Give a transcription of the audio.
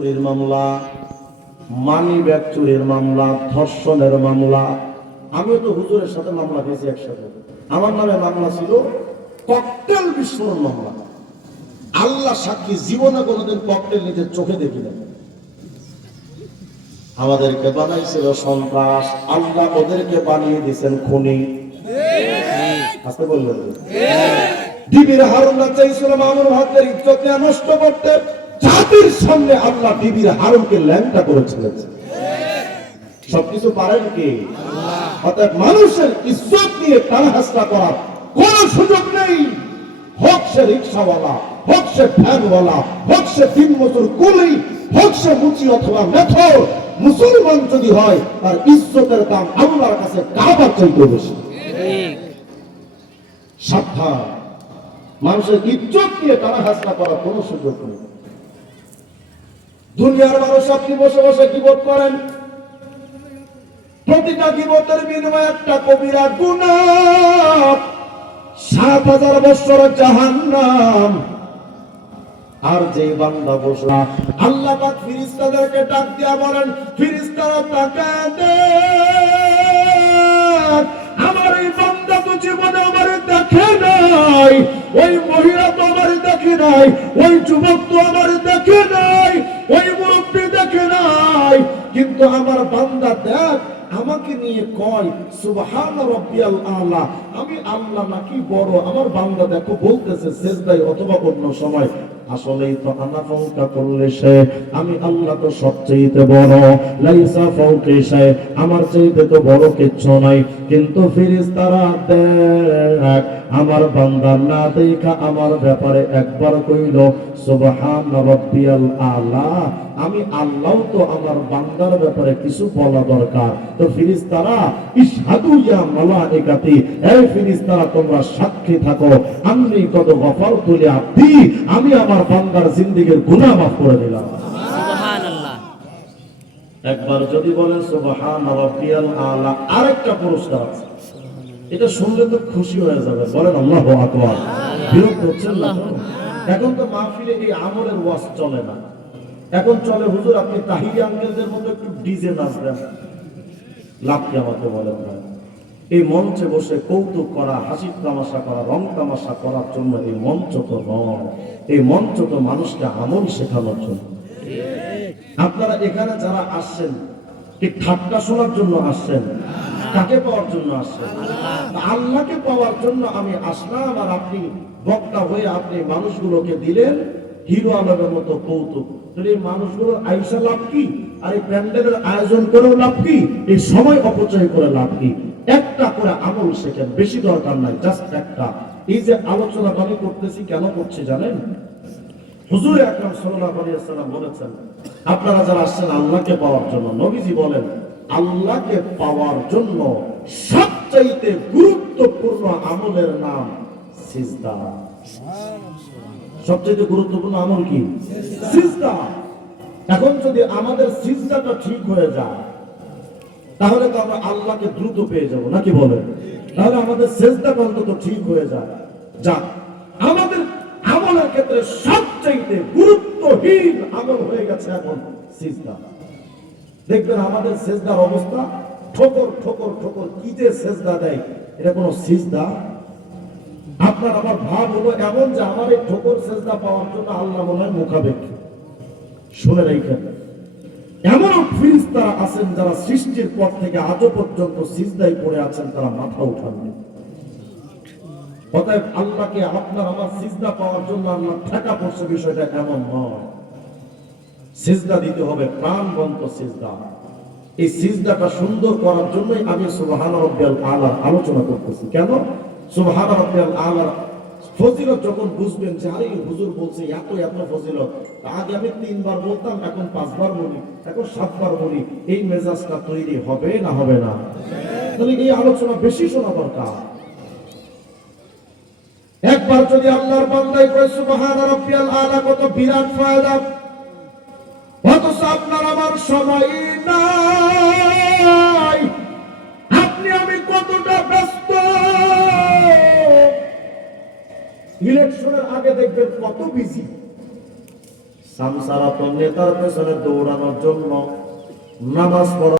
চুরির মামলা, money bag চুরির মামলা, ধর্ষণের মামলা। আমিও তো হুজুরের সাথে মামলা খেয়েছি একসাথে। আমার নামে মামলা ছিল ককটেল বিস্ফোরণ মামলা। আল্লাহ সাক্ষী, জীবনে কোনোদিন ককটেল নিজের চোখে দেখি না। আমাদেরকে বানাইছিল সন্ত্রাস, আল্লাহ ওদেরকে বানিয়ে দিয়েছেন খুনি। আসতে বললেন ডিবির হারুনরা চাইছিল মামুন হকের ইজ্জত নষ্ট করতে, জাতির সামনে আল্লাহ ডিবির হারুনকে ল্যাংটা করেছিলেন। সবকিছু পারেন কি? অর্থাৎ মানুষের ইজ্জত নিয়ে টানাহাসরা করার কোন সুযোগ নেই। হোক সে রিক্সাওয়ালা, হোক সে ভ্যানওয়ালা, হোক সে 3 বছর কুলি, হোক সে মুচি অথবা মেথর, মুসলমান যদি হয় তার ইজ্জতের দাম আল্লাহর কাছে কাবার চাইতে বেশি। সাবধান, মানুষের ইজ্জত নিয়ে টানাহাসরা করার কোন সুযোগ নেই। দুনিয়ার মানুষ আপনি বসে বসে গীবত করেন, প্রতিটা গীবতের বিনিময়ে একটা কবিরা গুনাহ, 7000 বছর জাহান্নাম। আর যে বান্দা বসে আল্লাহ পাক ফেরেশতাদেরকে ডাক দিয়া বলেন, ফেরেশতারা তাকায় দেখ, আমার এই বান্দা তো জীবনে আমারে দেখে নাই, ওই মহিলা তো আমারে দেখে নাই, ওই যুবক তো আমারে দেখে নাই, ওই মুরব্বী দেখে নাই, কিন্তু আমার বান্দা দেখ আমাকে নিয়ে কয় সুবহান রাব্বিয়াল আলা, আমি আল্লাহ নাকি বড়। আমার বান্দা দেখো বলতেছে সেজদায় অথবা অন্য সময়, আসলেই তো আনা ফাওকা কুল্লি শাই, আমি আল্লাহ তো সবচেয়ে বড়। লাইসা ফাওকি শাই, আমার চাইতে তো বড় কিছু নাই। কিন্তু ফেরেশতারা দেখ আমার বান্দা না দেখা আমার ব্যাপারে একবার কইল সুবহান রাব্বিয়াল আলা, আমি আল্লাহ তো আমার বান্দার ব্যাপারে কিছু বলা দরকার। তো ফেরেশতারা ইশহাদু ইয়া মালাইকাতি, এই ফেরেশতারা তোমরা সাক্ষী থাকো, আমি কত গফরতু লি আব্দি, আমি আমার বান্দার জিন্দেগীর গুনাহ মাফ করে দিলাম। সুবহানাল্লাহ। একবার যদি বলেন সুবহান রাব্বিয়াল আলা, আরেকটা পুরস্কার আছে, এটা শুনলে তো খুশি হয়ে যাবে। বলেন আল্লাহু আকবার। বিরক্ত হচ্ছেন না? এখন তো মাহফিলে এই আমলের ওয়াজ চলে না, এখন চলে হুজুর আপনি তাহিরি আঙ্কেলদের মতো একটু ডিজে নাচবেন। লাভ কি আমাকে বলেন ভাই? এই মঞ্চে বসে কৌতুক করা, হাসি তামাশা করা, রং তামাশা করার জন্য এই মঞ্চ তো নয়, এই মঞ্চ তো মানুষকে আমল শেখানোর জন্য। আপনারা এখানে যারা আসছেন কি ঠাট্টা শোনার জন্য আসছেন? কাকে পাওয়ার জন্য আসছেন? আল্লাহকে পাওয়ার জন্য আমি আসলাম। আর আপনি বক্তা হয়ে আপনি মানুষগুলোকে দিলেন হিরো আলমের মতো কৌতুক। এই মানুষগুলোর আইসা লাভ কি? আর এই প্যান্ডেলের আয়োজন করেও লাভ কি? এই সময় অপচয় করে লাভ কি? একটা করে আমল শেখেন, বেশি দরকার নাই, জাস্ট একটা। এই যে আলোচনা আমি করতেছি কেন করছি জানেন? হুজুর আকরাম সাল্লাল্লাহু আলাইহি ওয়াসাল্লাম বলেছেন আপনারা যারা আসছেন আল্লাহকে পাওয়ার জন্য, নবীজি বলেন আল্লাহকে পাওয়ার জন্য সবচাইতে গুরুত্বপূর্ণ আমলের নাম সিজদা। সবচেয়ে গুরুত্বপূর্ণ আমল কি? সিজদা। এখন যদি আমাদের সিজদাটা ঠিক হয়ে যায় তাহলে তো আমরা আল্লাহকে দ্রুত পেয়ে যাব, নাকি বলেন? তাহলে আমাদের সিজদাটা অন্তত ঠিক হয়ে যায়। যা আমাদের আমলের ক্ষেত্রে সবচেয়ে গুরুত্বহীন আমল হয়ে গেছে এখন সিজদা। দেখবেন আমাদের সিজদার অবস্থা ঠোকর ঠোকর ঠোকর, কি যে সিজদা দেয়, এটা কোনো সিজদা? আপনার আমার ভাব হলো এমন যে আমার এই ঠোকর সিজদা পাওয়ার জন্য আল্লাহ মনে হয় মুখাপেক্ষী। শুনে রাখেন, এমন ফেরেশতারা আছেন যারা সৃষ্টির পর থেকে আজও পর্যন্ত সিজদায় পড়ে আছেন, তারা মাথা উঠাননি। অতএব আল্লাহকে আপনার আমার সিজদা পাওয়ার জন্য আল্লাহ ঠেকা পড়ছে, বিষয়টা এমন নয়। সিজদা দিতে হবে প্রাণবন্ত সিজদা। এই সিজদাটা সুন্দর করার জন্যই আমি সুবহান রাব্বিয়াল আলা আলোচনা করতেছি। কেন? সুবহান রাব্বিয়াল আলা ফজিলত যখন বুঝবেন যে আরে হুজুর বলছে এত এত ফজিলত, আগে আমি 3 বার বলতাম, এখন 5 বার বলি, এখন 7 বার বলি, এই মেজাজটা তৈরি হবে না হবে না? তাহলে এই আলোচনা বেশি শোনা দরকার। একবার যদি আল্লাহর বান্দাই কয় সুবহান রাব্বিয়াল আলা, কত বিরাট ফায়দা। অথচ আপনার আমার সময় নাই, আপনি আমি কতটা ব্যস্ত। ইলেকশনের আগে দেখবেন কত বিজি, সামসারা তো নেতার পেছনে দৌড়ানোর জন্য নামাজ পড়া